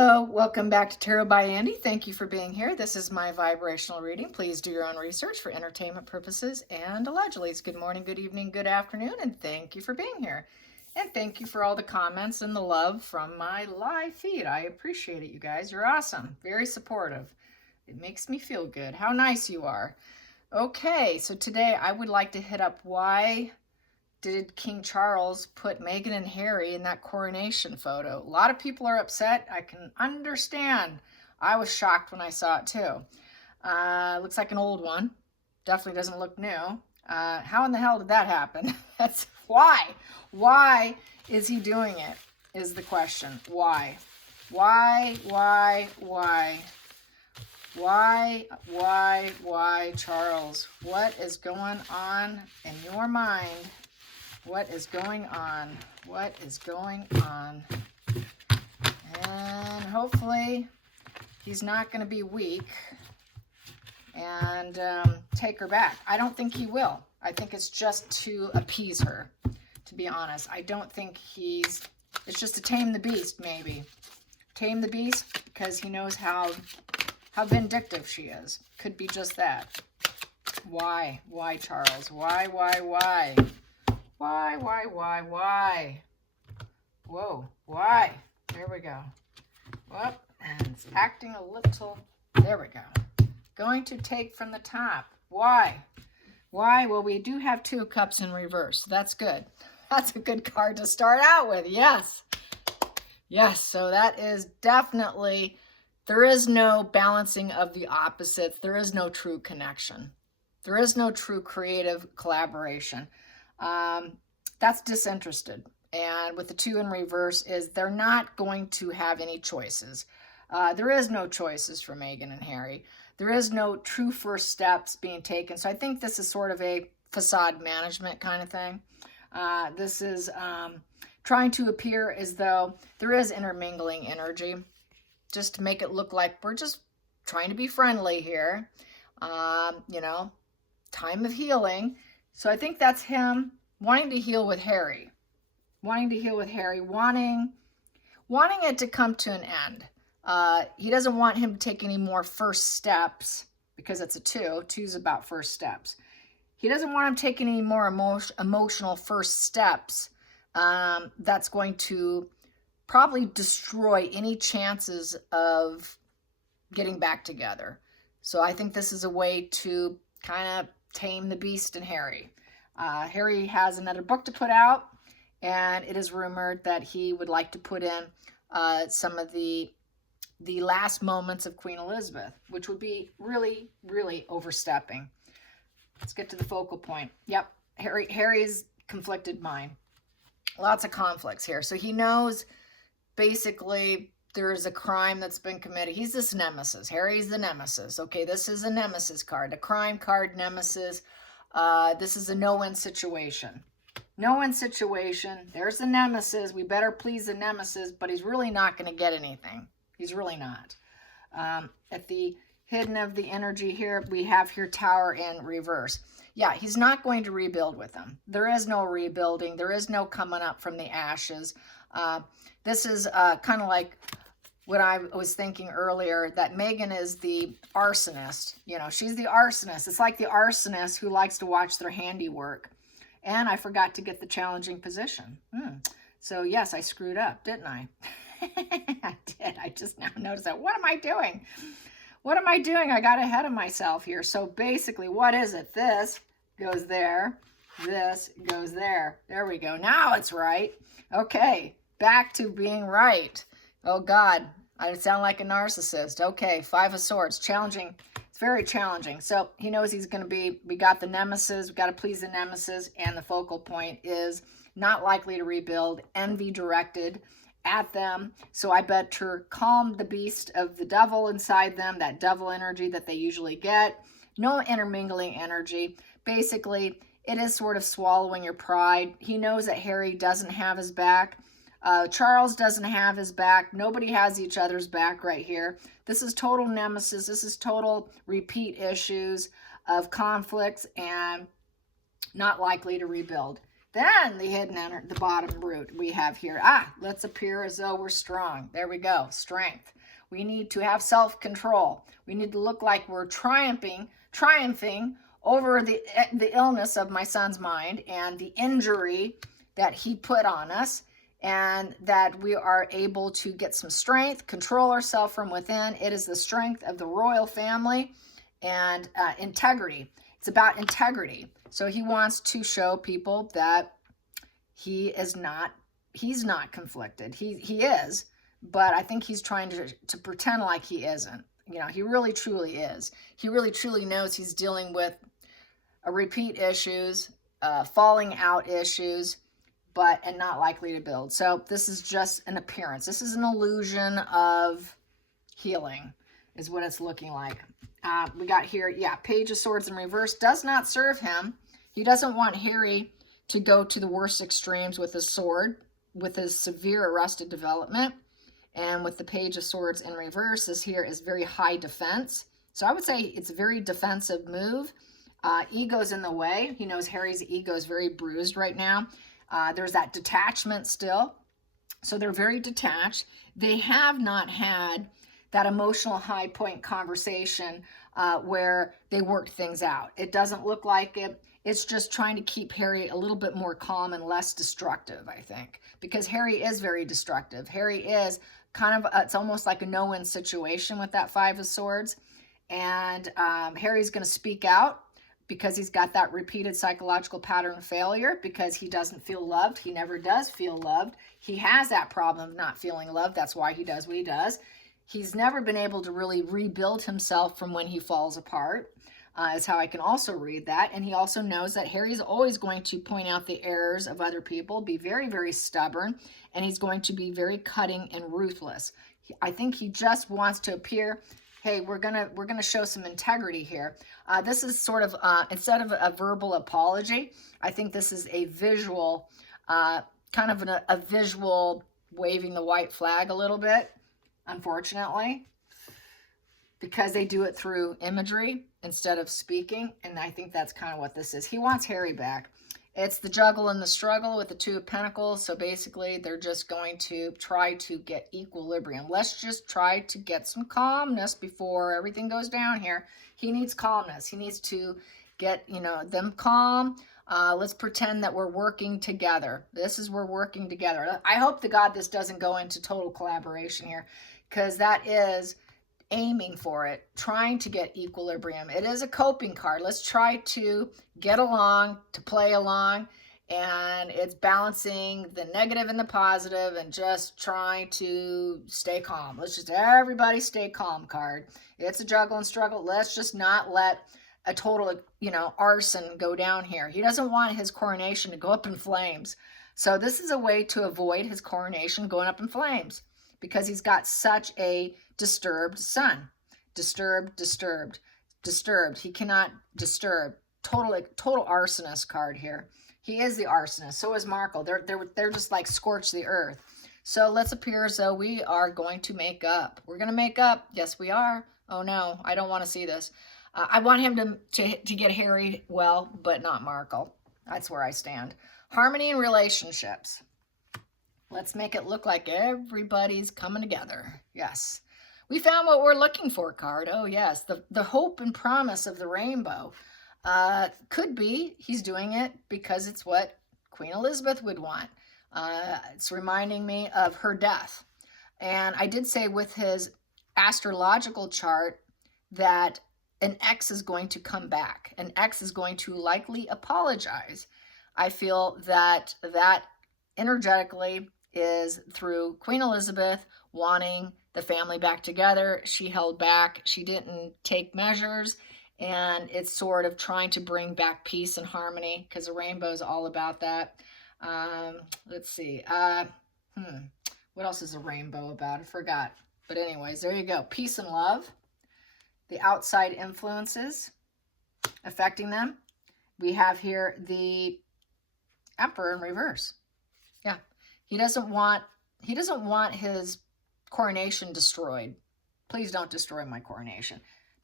Hello, welcome back to Tarot by Andy. Thank you for being here. This is my vibrational reading. Please do your own research for entertainment purposes and allegedly. Good morning, good evening, good afternoon, and thank you for being here. And thank you for all the comments and the love from my live feed. I appreciate it, you guys. You're awesome. Very supportive. It makes me feel good. How nice you are. Okay, so today I would like to hit up why did King Charles put Meghan and Harry in that coronation photo. A lot of people are upset. I can understand. I was shocked when I saw it too. Looks like an old one. Definitely doesn't look new. How in the hell did that happen? That's why. Why is he doing it is the question. Why? Why, Charles? What is going on in your mind? What is going on? What is going on? And hopefully he's not going to be weak and take her back. I don't think he will. I think it's just to appease her, to be honest. I don't think it's just to tame the beast, maybe. Tame the beast because he knows how vindictive she is. Could be just that. Why? Why, Charles? Why? Why? Whoa, why? There we go. Whoop, and it's acting a little, there we go. Going to take from the top. Why? Why? Well, we do have 2 cups in reverse. That's good. That's a good card to start out with. Yes. Yes, so that is definitely, there is no balancing of the opposites. There is no true connection. There is no true creative collaboration. That's disinterested. And with the 2 in reverse is they're not going to have any choices. There is no choices for Meghan and Harry. There is no true first steps being taken. So I think this is sort of a facade management kind of thing. This is trying to appear as though there is intermingling energy, just to make it look like we're just trying to be friendly here. You know, time of healing. So I think that's him wanting to heal with Harry. Wanting it to come to an end. He doesn't want him to take any more first steps because it's a 2. 2's about first steps. He doesn't want him taking any more emotional first steps. That's going to probably destroy any chances of getting back together. So I think this is a way to kind of tame the beast in Harry. Harry has another book to put out, and it is rumored that he would like to put in some of the last moments of Queen Elizabeth, which would be really, really overstepping. Let's get to the focal point. Yep, Harry's conflicted mind. Lots of conflicts here. So he knows basically there's a crime that's been committed. He's this nemesis. Harry's the nemesis. Okay, this is a nemesis card, a crime card, nemesis. This is a no-win situation. No-win situation. There's the nemesis. We better please the nemesis, but he's really not going to get anything. He's really not. At the hidden of the energy here, we have here Tower in reverse. Yeah, he's not going to rebuild with them. There is no rebuilding. There is no coming up from the ashes. This is kind of like what I was thinking earlier, that Meghan is the arsonist. You know, she's the arsonist. It's like the arsonist who likes to watch their handiwork. And I forgot to get the challenging position. So yes, I screwed up, didn't I? I did. I just now noticed that. What am I doing? What am I doing? I got ahead of myself here. So basically, what is it? This goes there. This goes there. There we go. Now it's right. Okay, back to being right. Oh, God, I sound like a narcissist. Okay, 5 of Swords. Challenging. It's very challenging. So he knows he's going to be, we got the nemesis. We got to please the nemesis. And the focal point is not likely to rebuild. Envy directed at them. So I better calm the beast of the devil inside them, that devil energy that they usually get. No intermingling energy. Basically, it is sort of swallowing your pride. He knows that Harry doesn't have his back. Charles doesn't have his back. Nobody has each other's back right here. This is total nemesis. This is total repeat issues of conflicts and not likely to rebuild. Then the hidden energy, the bottom root we have here. Let's appear as though we're strong. There we go. Strength. We need to have self-control. We need to look like we're triumphing over the illness of my son's mind and the injury that he put on us, and that we are able to get some strength, control ourselves from within. It is the strength of the royal family and integrity. It's about integrity. So he wants to show people that he's not conflicted. He is, but I think he's trying to pretend like he isn't. You know, he really truly is. He really truly knows he's dealing with repeat issues, falling out issues, and not likely to build. So this is just an appearance. This is an illusion of healing is what it's looking like. We got here, Page of Swords in reverse does not serve him. He doesn't want Harry to go to the worst extremes with his sword, with his severe arrested development. And with the Page of Swords in reverse, this here is very high defense. So I would say it's a very defensive move. Ego's in the way. He knows Harry's ego is very bruised right now. There's that detachment still. So they're very detached. They have not had that emotional high point conversation where they work things out. It doesn't look like it. It's just trying to keep Harry a little bit more calm and less destructive, I think, because Harry is very destructive. Harry is kind of, it's almost like a no-win situation with that Five of Swords. And Harry's going to speak out because he's got that repeated psychological pattern of failure, because he doesn't feel loved. He never does feel loved. He has that problem of not feeling loved. That's why he does what he does. He's never been able to really rebuild himself from when he falls apart, is how I can also read that. And he also knows that Harry's always going to point out the errors of other people, be very, very stubborn, and he's going to be very cutting and ruthless. I think he just wants to appear, hey, we're gonna show some integrity here. This is sort of, instead of a verbal apology, I think this is a visual, kind of a visual waving the white flag a little bit, unfortunately, because they do it through imagery instead of speaking. And I think that's kind of what this is. He wants Harry back. It's the juggle and the struggle with the Two of Pentacles. So basically, they're just going to try to get equilibrium. Let's just try to get some calmness before everything goes down here. He needs calmness. He needs to get, them calm. Let's pretend that we're working together. We're working together. I hope to God this doesn't go into total collaboration here, because that is aiming for it, trying to get equilibrium. It is a coping card. Let's try to get along, to play along, and it's balancing the negative and the positive and just trying to stay calm. Let's just everybody stay calm card. It's a juggle and struggle. Let's just not let a total, arson go down here. He doesn't want his coronation to go up in flames. So this is a way to avoid his coronation going up in flames, because he's got such a disturbed son. Disturbed. He cannot disturb. Total arsonist card here. He is the arsonist. So is Markle. They're just like scorch the earth. So let's appear as though we are going to make up. We're going to make up. Yes, we are. Oh no, I don't want to see this. I want him to get Harry well, but not Markle. That's where I stand. Harmony in relationships. Let's make it look like everybody's coming together. Yes. We found what we're looking for, card. Oh, yes. The hope and promise of the rainbow. Could be he's doing it because it's what Queen Elizabeth would want. It's reminding me of her death. And I did say with his astrological chart that an ex is going to come back. An ex is going to likely apologize. I feel that energetically is through Queen Elizabeth wanting the family back together. She held back. She didn't take measures. And it's sort of trying to bring back peace and harmony, because the rainbow is all about that. Let's see. What else is a rainbow about? I forgot. But anyways, there you go. Peace and love. The outside influences affecting them. We have here the Emperor in reverse. Yeah. He doesn't want his coronation destroyed. Please don't destroy my coronation.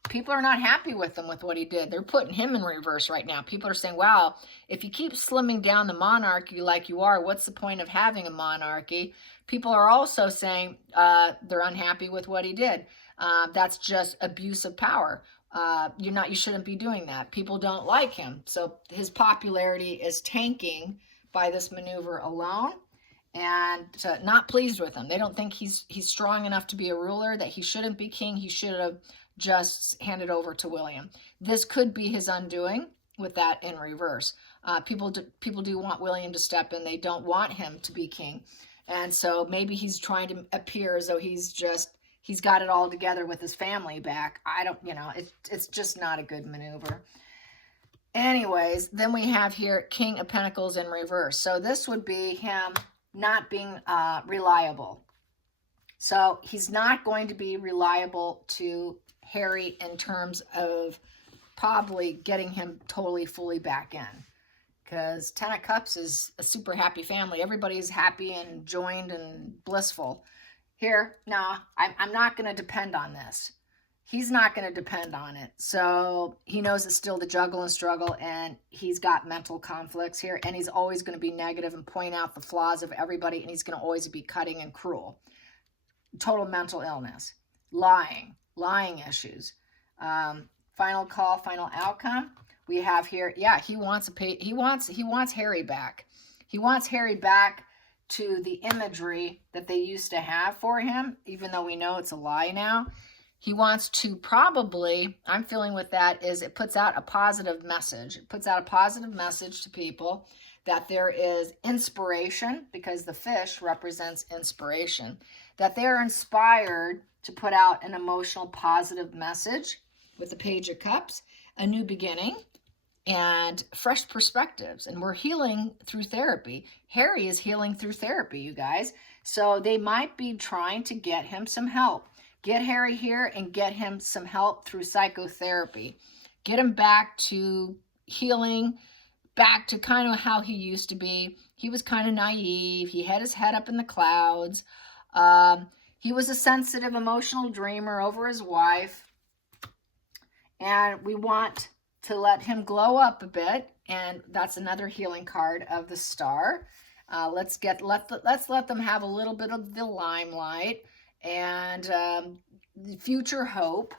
People are not happy with him with what he did. They're putting him in reverse right now. People are saying, wow, if you keep slimming down the monarchy like you are, what's the point of having a monarchy? People are also saying they're unhappy with what he did. That's just abuse of power. You shouldn't be doing that. People don't like him. So his popularity is tanking by this maneuver alone, and not pleased with him. They don't think he's strong enough to be a ruler, that he shouldn't be king. He should have just handed over to William. This could be his undoing with that in reverse. People do want William to step in. They don't want him to be king. And so maybe he's trying to appear as though he's got it all together with his family back. It's just not a good maneuver. Anyways, then we have here King of Pentacles in reverse. So this would be him not being reliable. So he's not going to be reliable to Harry in terms of probably getting him totally fully back in, because 10 of Cups is a super happy family. Everybody's happy and joined and blissful. Here, no, I'm not going to depend on this. He's not going to depend on it. So he knows it's still the juggle and struggle, and he's got mental conflicts here, and he's always going to be negative and point out the flaws of everybody, and he's going to always be cutting and cruel. Total mental illness, lying issues. Final call, final outcome. We have here, yeah, he wants Harry back. He wants Harry back to the imagery that they used to have for him, even though we know it's a lie now. He wants to probably, I'm feeling with that, is it puts out a positive message. It puts out a positive message to people that there is inspiration, because the fish represents inspiration, that they're inspired to put out an emotional positive message with the Page of Cups, a new beginning, and fresh perspectives. And we're healing through therapy. Harry is healing through therapy, you guys. So they might be trying to get him some help. Get Harry here and get him some help through psychotherapy. Get him back to healing, back to kind of how he used to be. He was kind of naive. He had his head up in the clouds. He was a sensitive, emotional dreamer over his wife. And we want to let him glow up a bit. And that's another healing card of the Star. Let's let them have a little bit of the limelight and future hope,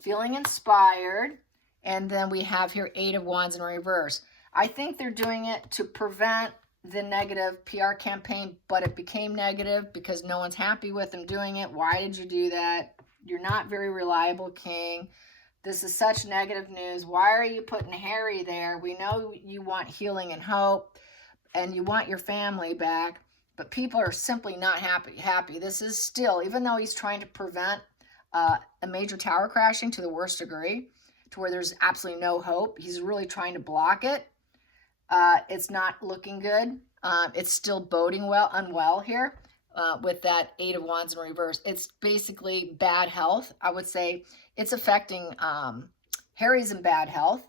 feeling inspired. And then we have here 8 of Wands in reverse. I think they're doing it to prevent the negative PR campaign, but it became negative because no one's happy with them doing it. Why did you do that? You're not very reliable, King. This is such negative news. Why are you putting Harry there? We know you want healing and hope, and you want your family back, but people are simply not happy. This is still, even though he's trying to prevent a major tower crashing to the worst degree, to where there's absolutely no hope, he's really trying to block it. It's not looking good. It's still boding unwell here with that 8 of Wands in reverse. It's basically bad health. I would say it's affecting Harry's in bad health.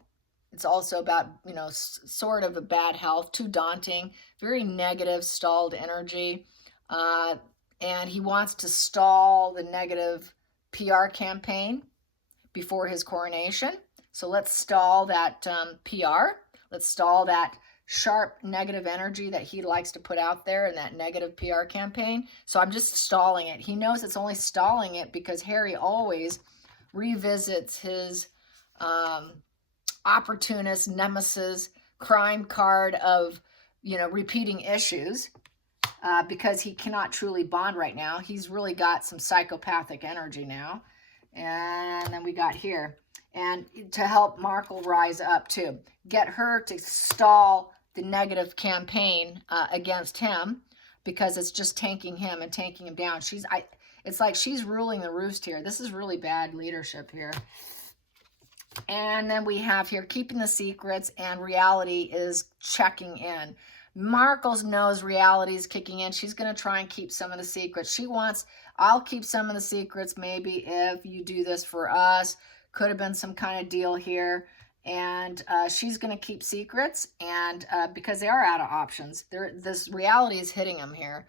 It's also about, sort of a bad health, too daunting, very negative, stalled energy. And he wants to stall the negative PR campaign before his coronation. So let's stall that PR. Let's stall that sharp negative energy that he likes to put out there in that negative PR campaign. So I'm just stalling it. He knows it's only stalling it because Harry always revisits his opportunist, nemesis, crime card of, repeating issues because he cannot truly bond right now. He's really got some psychopathic energy now. And then we got here. And to help Markle rise up too. Get her to stall the negative campaign against him, because it's just tanking him and tanking him down. It's like she's ruling the roost here. This is really bad leadership here. And then we have here keeping the secrets, and reality is checking in. Markle knows reality is kicking in. She's going to try and keep some of the secrets. She wants, I'll keep some of the secrets maybe if you do this for us. Could have been some kind of deal here. And she's going to keep secrets, and because they are out of options. This reality is hitting them here.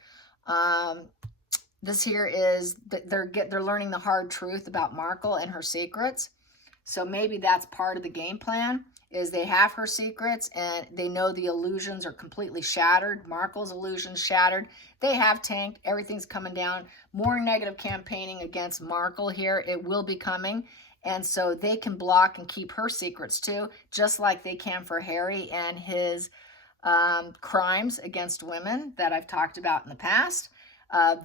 This here is they're learning the hard truth about Markle and her secrets. So maybe that's part of the game plan, is they have her secrets and they know the illusions are completely shattered. Markle's illusions shattered. They have tanked. Everything's coming down. More negative campaigning against Markle here. It will be coming. And so they can block and keep her secrets too, just like they can for Harry and his crimes against women that I've talked about in the past.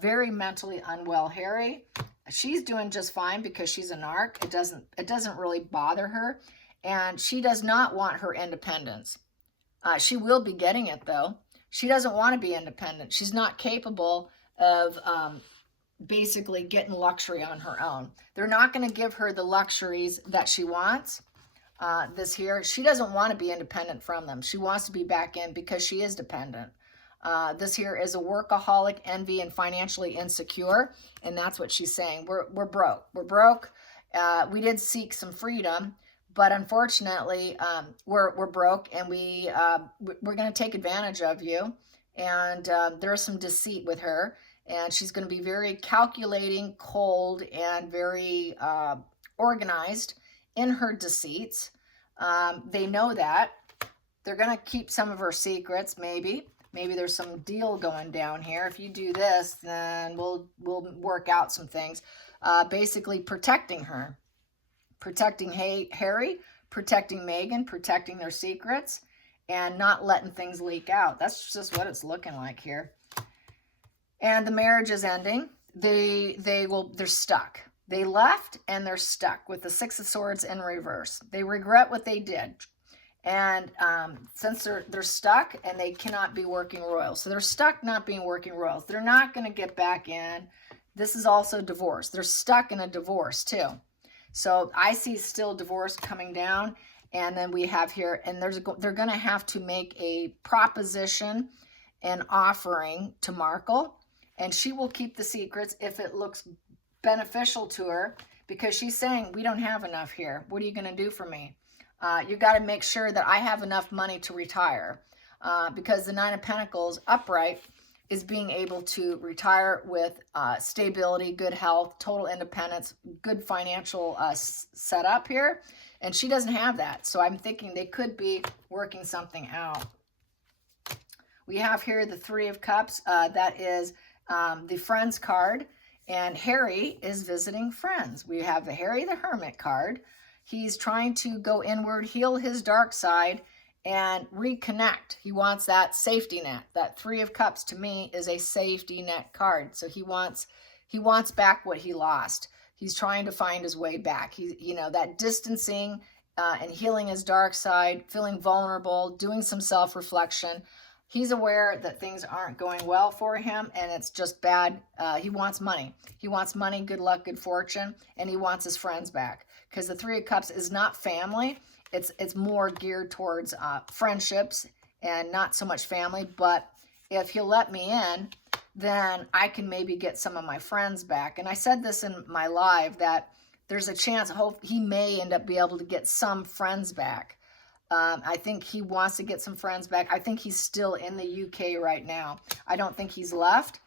Very mentally unwell Harry. She's doing just fine because she's a narc. It doesn't really bother her. And she does not want her independence. She will be getting it, though. She doesn't want to be independent. She's not capable of basically getting luxury on her own. They're not going to give her the luxuries that she wants. This here, she doesn't want to be independent from them. She wants to be back in because she is dependent. This here is a workaholic, envy, and financially insecure. And that's what she's saying. We're broke. We're broke. We did seek some freedom. But unfortunately, we're broke, and we're going to take advantage of you. And there's some deceit with her, and she's going to be very calculating, cold, and very organized in her deceits. They know that. They're going to keep some of her secrets, maybe. Maybe there's some deal going down here. If you do this, then we'll work out some things. Basically protecting her. Protecting Harry, protecting Meghan, protecting their secrets, and not letting things leak out. That's just what it's looking like here. And the marriage is ending. They're stuck. They left and they're stuck with the Six of Swords in reverse. They regret what they did. And since they're stuck and they cannot be working royals. So they're stuck not being working royals. They're not going to get back in. This is also divorce. They're stuck in a divorce too. So I see still divorce coming down, and then we have here, and they're going to have to make a proposition and offering to Markle, and she will keep the secrets if it looks beneficial to her, because she's saying, we don't have enough here. What are you going to do for me? You got to make sure that I have enough money to retire, because the Nine of Pentacles upright is being able to retire with stability, good health, total independence, good financial setup here. And she doesn't have that. So I'm thinking they could be working something out. We have here the Three of Cups. That is the Friends card. And Harry is visiting friends. We have the Harry the Hermit card. He's trying to go inward, heal his dark side, and reconnect. He wants that safety net. That Three of Cups to me is a safety net card. So he wants back what he lost. He's trying to find his way back. That distancing and healing his dark side, feeling vulnerable, doing some self-reflection. He's aware that things aren't going well for him and it's just bad. He wants money. He wants money, good luck, good fortune, and he wants his friends back. Because the Three of Cups is not family. It's more geared towards friendships and not so much family. But if he'll let me in, then I can maybe get some of my friends back. And I said this in my live that there's a chance, hope he may end up be able to get some friends back. I think he wants to get some friends back. I think he's still in the UK right now. I don't think he's left.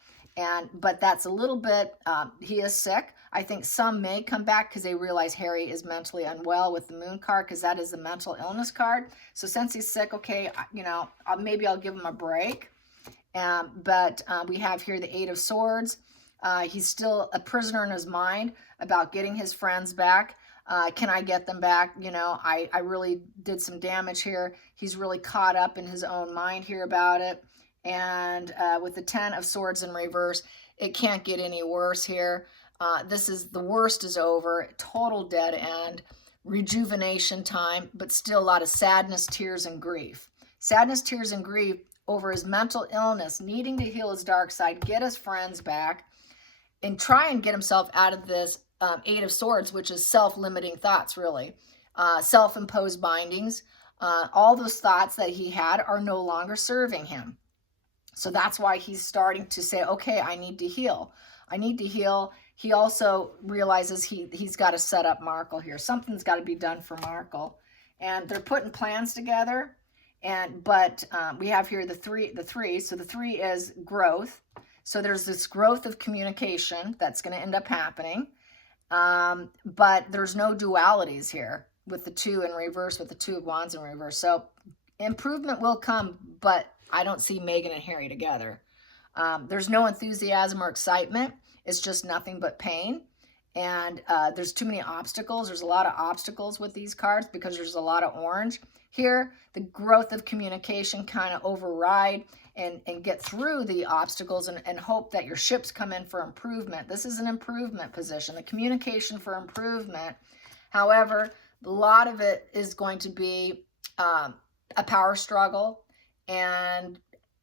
But that's a little bit, he is sick. I think some may come back because they realize Harry is mentally unwell with the Moon card, because that is the mental illness card. So since he's sick, okay, maybe I'll give him a break. But we have here the Eight of Swords. He's still a prisoner in his mind about getting his friends back. Can I get them back? I really did some damage here. He's really caught up in his own mind here about it. And with the Ten of Swords in reverse, it can't get any worse here. The worst is over, total dead end, rejuvenation time, but still a lot of sadness, tears, and grief. Sadness, tears, and grief over his mental illness, needing to heal his dark side, get his friends back, and try and get himself out of this Eight of Swords, which is self-limiting thoughts, really. Self-imposed bindings. All those thoughts that he had are no longer serving him. So that's why he's starting to say, okay, I need to heal. I need to heal. He also realizes he's got to set up Markle here. Something's got to be done for Markle. And they're putting plans together. But we have here the three. So the three is growth. So there's this growth of communication that's going to end up happening. But there's no dualities here with the 2 in reverse, with the 2 of Wands in reverse. So improvement will come, but I don't see Megan and Harry together. There's no enthusiasm or excitement. It's just nothing but pain. And there's too many obstacles. There's a lot of obstacles with these cards because there's a lot of orange. Here, the growth of communication kind of override and get through the obstacles and hope that your ships come in for improvement. This is an improvement position, the communication for improvement. However, a lot of it is going to be a power struggle and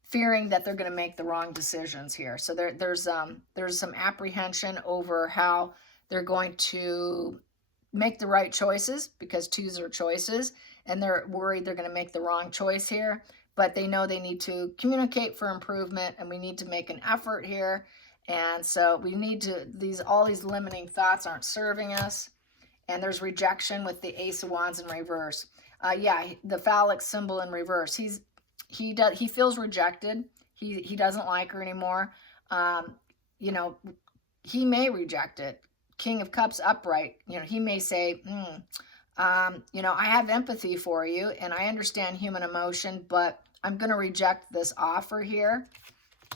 fearing that they're going to make the wrong decisions here. So there's some apprehension over how they're going to make the right choices, because 2s are choices, and they're worried they're going to make the wrong choice here. But they know they need to communicate for improvement, and we need to make an effort here. And so we need to, all these limiting thoughts aren't serving us. And there's rejection with the Ace of Wands in reverse. Yeah, the phallic symbol in reverse. He feels rejected. He doesn't like her anymore. You know, he may reject it. King of Cups upright. You know, he may say, you know, I have empathy for you and I understand human emotion, but I'm going to reject this offer here.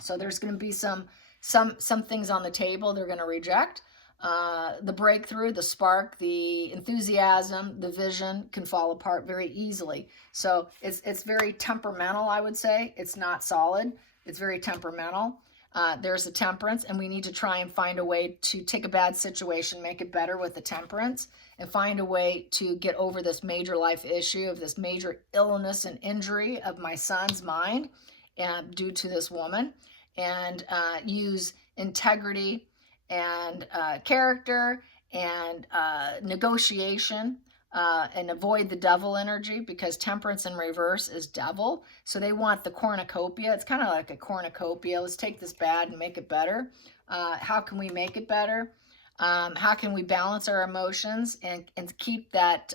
So there's going to be some things on the table they're going to reject. The breakthrough, the spark, the enthusiasm, the vision can fall apart very easily. So it's very temperamental, I would say. It's not solid. It's very temperamental. There's the Temperance, and we need to try and find a way to take a bad situation, make it better with the Temperance, and find a way to get over this major life issue of this major illness and injury of my son's mind due to this woman, and use integrity and character and negotiation and avoid the devil energy, because Temperance in reverse is devil. So they want the cornucopia. It's kind of like a cornucopia. Let's take this bad and make it better. How can we make it better? How can we balance our emotions and keep that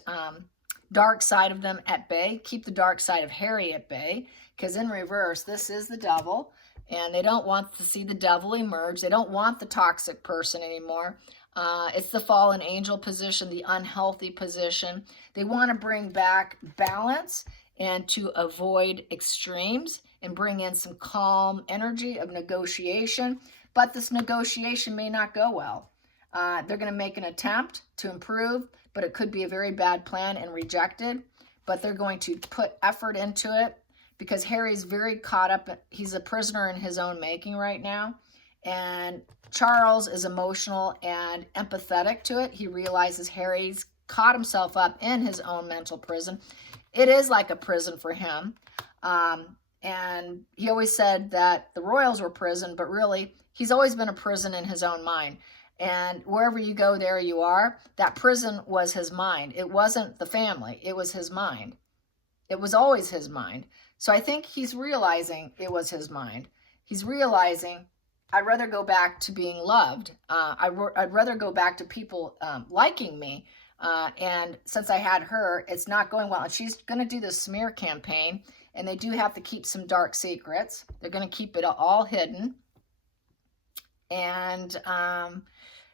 dark side of them at bay? Keep the dark side of Harry at bay, because in reverse, this is the devil. And they don't want to see the devil emerge. They don't want the toxic person anymore. It's the fallen angel position, the unhealthy position. They want to bring back balance and to avoid extremes and bring in some calm energy of negotiation. But this negotiation may not go well. They're going to make an attempt to improve, but it could be a very bad plan and rejected. But they're going to put effort into it, because Harry's very caught up. He's a prisoner in his own making right now. And Charles is emotional and empathetic to it. He realizes Harry's caught himself up in his own mental prison. It is like a prison for him. And he always said that the royals were prison, but really, he's always been a prison in his own mind. And wherever you go, there you are. That prison was his mind. It wasn't the family. It was his mind. It was always his mind. So I think he's realizing it was his mind. He's realizing, I'd rather go back to being loved. I'd rather go back to people liking me. And since I had her, it's not going well. And she's going to do this smear campaign. And they do have to keep some dark secrets. They're going to keep it all hidden. And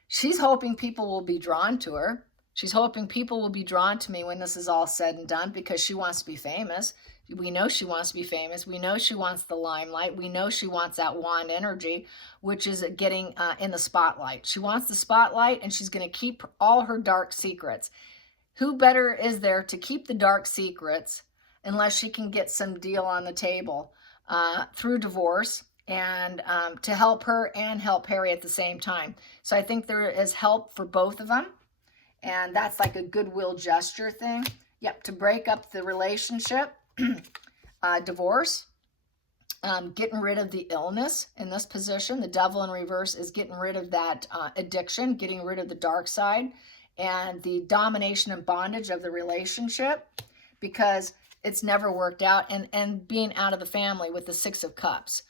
she's hoping people will be drawn to her. She's hoping people will be drawn to me when this is all said and done, because she wants to be famous. We know she wants to be famous. We know she wants the limelight. We know she wants that wand energy, which is getting in the spotlight. She wants the spotlight, and she's going to keep all her dark secrets. Who better is there to keep the dark secrets unless she can get some deal on the table through divorce, and to help her and help Harry at the same time. So I think there is help for both of them. And that's like a goodwill gesture thing. Yep, to break up the relationship, divorce, getting rid of the illness in this position. The devil in reverse is getting rid of that addiction, getting rid of the dark side and the domination and bondage of the relationship, because it's never worked out. And being out of the family with the 6 of Cups.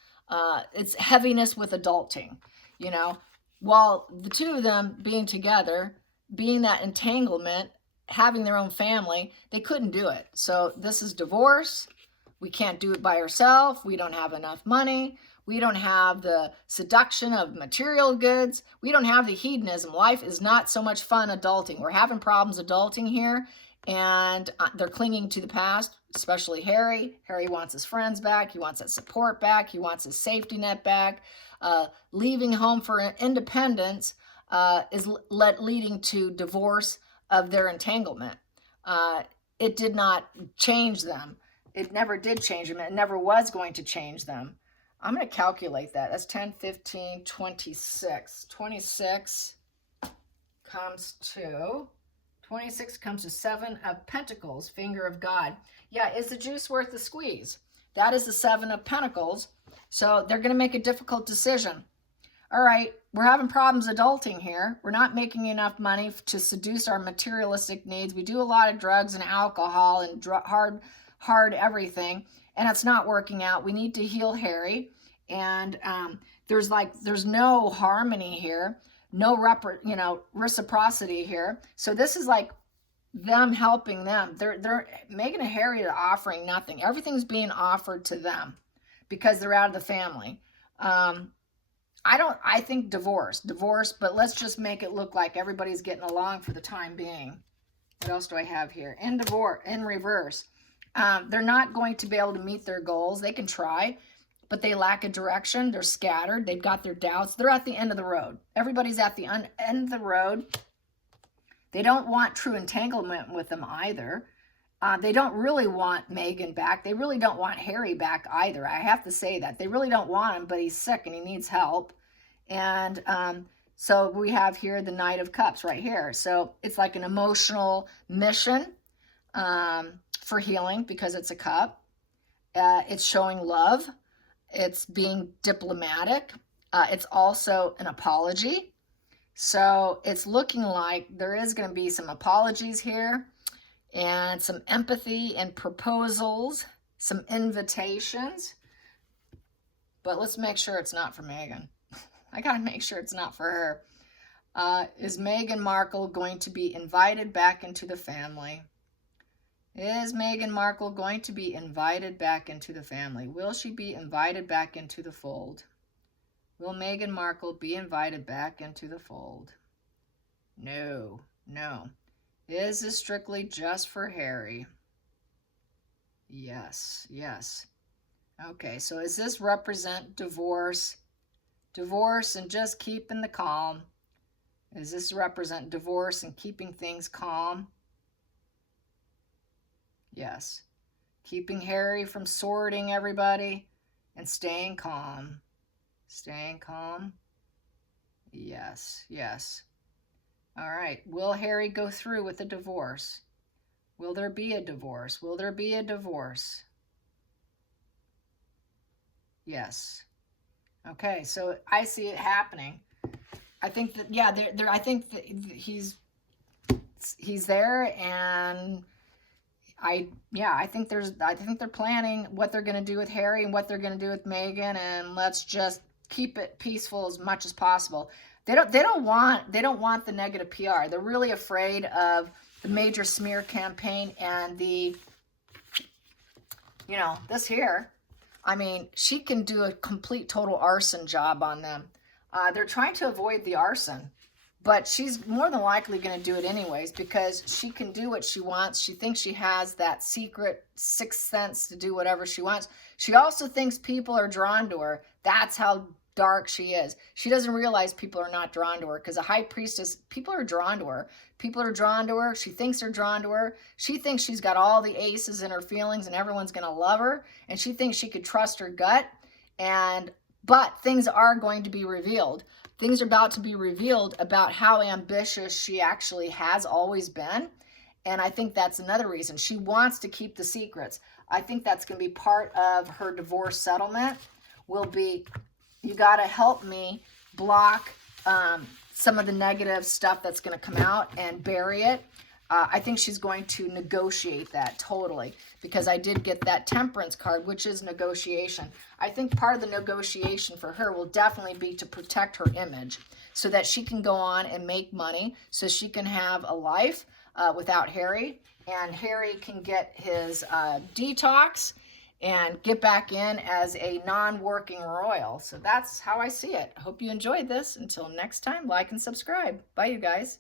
It's heaviness with adulting, you know, while the 2 of them being together, being that entanglement, having their own family, they couldn't do it. So this is divorce. We can't do it by ourselves. We don't have enough money. We don't have the seduction of material goods. We don't have the hedonism. Life is not so much fun adulting. We're having problems adulting here, and they're clinging to the past, especially Harry. Harry wants his friends back. He wants that support back. He wants his safety net back. Leaving home for independence is leading to divorce of their entanglement. It did not change them. It never did change them. It never was going to change them. I'm going to calculate that. That's 10, 15, 26. 26 comes to 7 of Pentacles, finger of God. Yeah, is the juice worth the squeeze? That is the 7 of Pentacles. So they're going to make a difficult decision. All right, we're having problems adulting here. We're not making enough money to seduce our materialistic needs. We do a lot of drugs and alcohol and hard everything, and it's not working out. We need to heal Harry, and there's no harmony here, no reciprocity here. So this is like them helping them. They're Meghan and Harry are offering nothing. Everything's being offered to them because they're out of the family. I think divorce, but let's just make it look like everybody's getting along for the time being. What else do I have here? In reverse. They're not going to be able to meet their goals. They can try, but they lack a direction. They're scattered. They've got their doubts. They're at the end of the road. Everybody's at the end of the road. They don't want true entanglement with them either. They don't really want Meghan back. They really don't want Harry back either. I have to say that. They really don't want him, but he's sick and he needs help. And so we have here the Knight of Cups right here. So it's like an emotional mission for healing because it's a cup. It's showing love. It's being diplomatic. It's also an apology. So it's looking like there is going to be some apologies here, and some empathy and proposals, some invitations. But let's make sure it's not for Meghan. I got to make sure it's not for her. Is Meghan Markle going to be invited back into the family? Is Meghan Markle going to be invited back into the family? Will she be invited back into the fold? Will Meghan Markle be invited back into the fold? No, no. Is this strictly just for Harry? Yes, yes. Okay, so does this represent divorce? Divorce and just keeping the calm? Does this represent divorce and keeping things calm? Yes. Keeping Harry from sorting everybody and staying calm. Staying calm? Yes, yes. All right. Will Harry go through with a divorce? Will there be a divorce? Will there be a divorce? Yes. Okay, so I see it happening. I think that, yeah, I think that he's there, and I think they're planning what they're going to do with Harry and what they're going to do with Meghan, and let's just keep it peaceful as much as possible. They don't want the negative PR. They're really afraid of the major smear campaign and the, this here. I mean, she can do a complete total arson job on them. They're trying to avoid the arson, but she's more than likely going to do it anyways because she can do what she wants. She thinks she has that secret sixth sense to do whatever she wants. She also thinks people are drawn to her. That's how dark she is. She doesn't realize people are not drawn to her because a high priestess, people are drawn to her. People are drawn to her. She thinks they're drawn to her. She thinks she's got all the aces in her feelings and everyone's going to love her. And she thinks she could trust her gut. But things are going to be revealed. Things are about to be revealed about how ambitious she actually has always been. And I think that's another reason. She wants to keep the secrets. I think that's going to be part of her divorce settlement will be, you got to help me block some of the negative stuff that's going to come out and bury it. I think she's going to negotiate that totally because I did get that Temperance card, which is negotiation. I think part of the negotiation for her will definitely be to protect her image so that she can go on and make money so she can have a life without Harry, and Harry can get his detox and get back in as a non-working royal. So that's how I see it. I hope you enjoyed this. Until next time, like and subscribe. Bye, you guys.